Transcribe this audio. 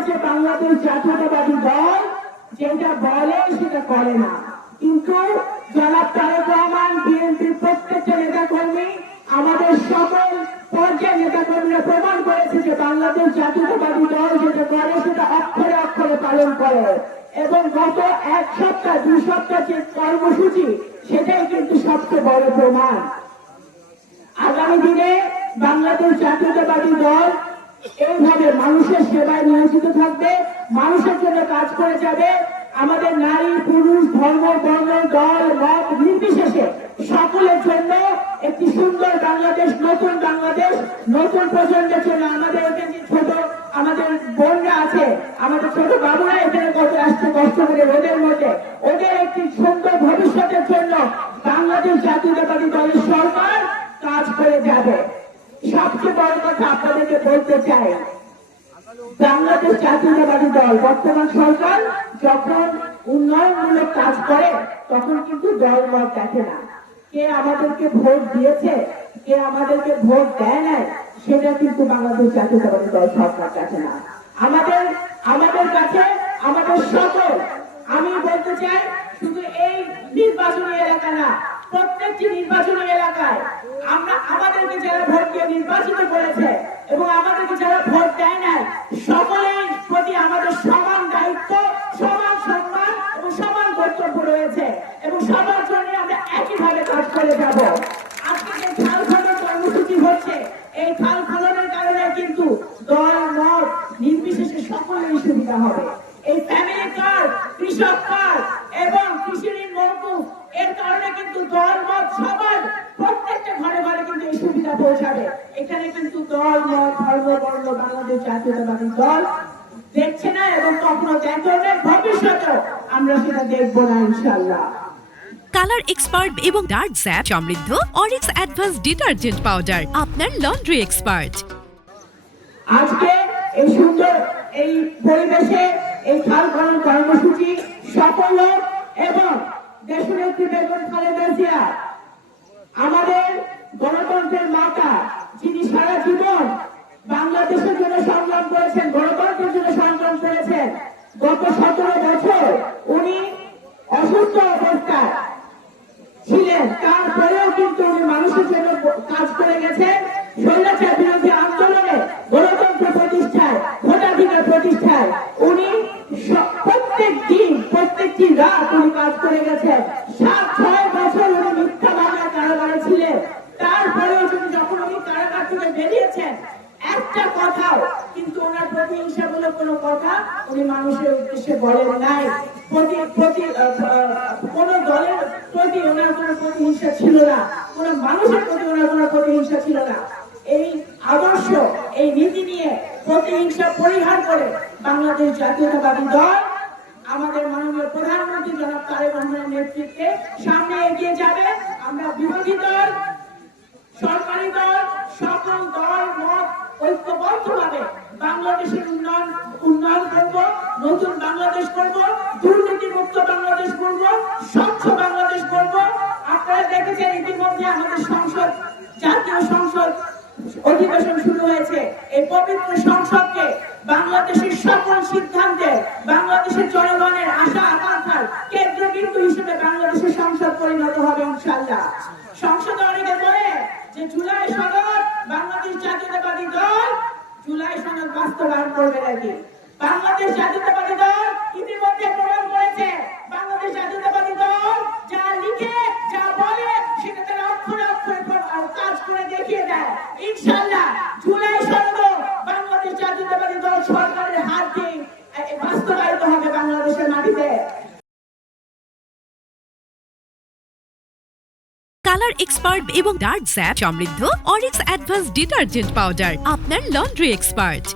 হয়েছে বাংলাদেশ জাতীয়তাবাদী দল যেটা বলে সেটা করে না। কিন্তু জনাব তারেক রহমান, বিএনপির প্রত্যেকটা নেতা কর্মী, আমাদের সকল পর্যায়ের নেতা কর্মীরা প্রমাণ করেছে যে বাংলাদেশ জাতীয়তাবাদী দল যেটা করে সেটা অক্ষরে অক্ষরে পালন করে। এবং গত এক সপ্তাহ 2 সপ্তাহ যে কর্মসূচি, সেটাই কিন্তু সবচেয়ে বড় প্রমাণ। আগামী দিনে বাংলাদেশ জাতীয়তাবাদী দল এইভাবে মানুষের সেবায় নিয়োজিত থাকবে, মানুষের জন্য কাজ করে যাবে। আমাদের নারী, পুরুষ, ধর্ম, বর্ণ, দল, মত নির্বিশেষে সকলের জন্য একটি সুন্দর বাংলাদেশ, নতুন বাংলাদেশ, নতুন প্রজন্মের জন্য। আমাদের এখানে ছোট আমাদের বোনরা আছে, আমাদের ছোট বাবুরা এখানে কত আসছে কষ্ট করে রোদের মধ্যে, ওদের একটি সুন্দর ভবিষ্যতের জন্য বাংলাদেশ জাতীয়তাবাদী দলের সরকার কাজ করে যাবে। সবচেয়ে বড় কথা আপনাদেরকে বলতে চাই, বাংলাদেশ জাতীয়তাবাদী দল বর্তমান সরকার যখন উন্নয়নমূলক কাজ করে তখন কিন্তু দল মত দেখে না। কে আমাদেরকে ভোট দিয়েছে, কে আমাদেরকে ভোট দেয় নাই, সেটা কিন্তু বাংলাদেশ জাতীয়তাবাদী দল সরকার দেখে না। আমাদের কাছে আমাদের সকল, আমি বলতে চাই শুধু এই নির্বাচনী এলাকা না, প্রত্যেকটি নির্বাচনী এলাকায় আমাদেরকে যারা ভোট দিয়ে নির্বাচিত করেছে এবং আমাদেরকে যারা ভোট দেয় নাই, সকলের প্রতি আমাদের সমান দায়িত্ব, সমান সম্মান এবং সমান কর্তব্য রয়েছে এবং সবার জন্য আমরা একইভাবে কাজ করে যাব। আজকে যে খাল খনন কর্মসূচি হচ্ছে, এই খাল খননের কারণে কিন্তু দল মত নির্বিশেষে সকলেরই সুবিধা হবে। এই ফ্যামিলি কার্ড, কৃষক কার্ড এবং কৃষি ঋণ মওকুফ, এর কারণে কিন্তু দল মত সবার প্রত্যেকটা ঘরে ঘরে কিন্তু এই সুবিধা পৌঁছাবে। এখানে কিন্তু দল মত, ধর্ম, বর্ণ বাংলাদেশ জাতীয়তাবাদী দল দেখছে না এবং কখনো দেখবে, ভবিষ্যতেও আমরা সেটা দেখবো না ইনশাআল্লাহ। কালার এক্সপার্ট এবং ডার্ক স্যাপ সমৃদ্ধ অরিক্স অ্যাডভান্স ডিটারজেন্ট পাউডার, আপনার লন্ড্রি এক্সপার্ট। আজকে এই সুন্দর এই পরিবেশে এই খাল খনন কর্মসূচি সফল হোক এবং দেশনেত্রী বেগম খালেদা জিয়া, আমাদের গণতন্ত্রের মাতা, যিনি সারা জীবন বাংলাদেশের জন্য সংগ্রাম করেছেন, গণতন্ত্রের জন্য সংগ্রাম করেছেন। গত 17 বছর উনি অসুস্থ অবস্থায় ছিলেন, তারপরেও কিন্তু উনি মানুষের জন্য কাজ করে গেছেন। স্বৈরাচার বিরোধী আন্দোলনে, গণতন্ত্র প্রতিষ্ঠায়, ভোটাধিকার প্রতিষ্ঠায় উনি প্রত্যেক দিন, প্রত্যেকটি রাত উনি কাজ করে গেছেন। 7-6 বছর উনি মিথ্যা মামলায় কারাগারে ছিলেন। তারপরেও যখন উনি কারাগার থেকে বেরিয়েছেন, একটা কথাও কিন্তু ওনার প্রতিহিংসামূলক কোনো কথা উনি মানুষের উদ্দেশ্যে বলেন নাই। কোন দলের প্রতি ওনার কোনো প্রতিহিংসা ছিল না, কোন মানুষের প্রতি ওনার কোনো প্রতিহিংসা ছিল না। এই আদর্শ, এই নীতি নিয়ে প্রতিহিংসা পরিহার করে বাংলাদেশ জাতীয়তাবাদী দল আমাদের মাননীয় প্রধানমন্ত্রী জনাব তারেক রহমানের নেতৃত্বে সামনে এগিয়ে যাবে। আমরা বিরোধী দল, সরকারি দল, সকল দল মত ঐক্যবদ্ধভাবে বাংলাদেশের উন্নয়ন করব, নতুন বাংলাদেশ করব, দুর্নীতিমুক্ত বাংলাদেশ করব, স্বচ্ছ বাংলাদেশ করব। আপনারা দেখেছেন ইতিমধ্যে আমাদের সংসদ, জাতীয় সংসদ অধিবেশন শুরু হয়েছে। এই পবিত্র সংসদকে বাংলাদেশের সকল সিদ্ধান্তে, বাংলাদেশের জনগণের আশা আকাঙ্ক্ষার কেন্দ্রবিন্দু হিসেবে বাংলাদেশের সংসদ পরিণত হবে ইনশাআল্লাহ। সংসদে অনেকে বলে যে জুলাই সনদ, বাংলাদেশ জাতীয়তাবাদী দল জুলাই সনদ বাস্তবায়ন করবে নাকি? বাংলাদেশ জাতীয়তাবাদী দল ইতিমধ্যে প্রমাণ করেছে, বাংলাদেশ জাতীয়তাবাদী দল যা লিখে, যা বলে, সেটা তারা অক্ষরে অক্ষরে কাজ করে দেখিয়ে দেয়। ইনশাআল্লাহ জুলাই সনদ বাংলাদেশ জাতীয়তাবাদী দল সরকারের হাত দিয়ে বাস্তবায়িত হবে বাংলাদেশের মাটিতে। কালার এক্সপার্ট এবং ডার্ক স্যাপ সমৃদ্ধ অরিক্স অ্যাডভান্স ডিটারজেন্ট পাউডার, আপনার লন্ড্রি এক্সপার্ট।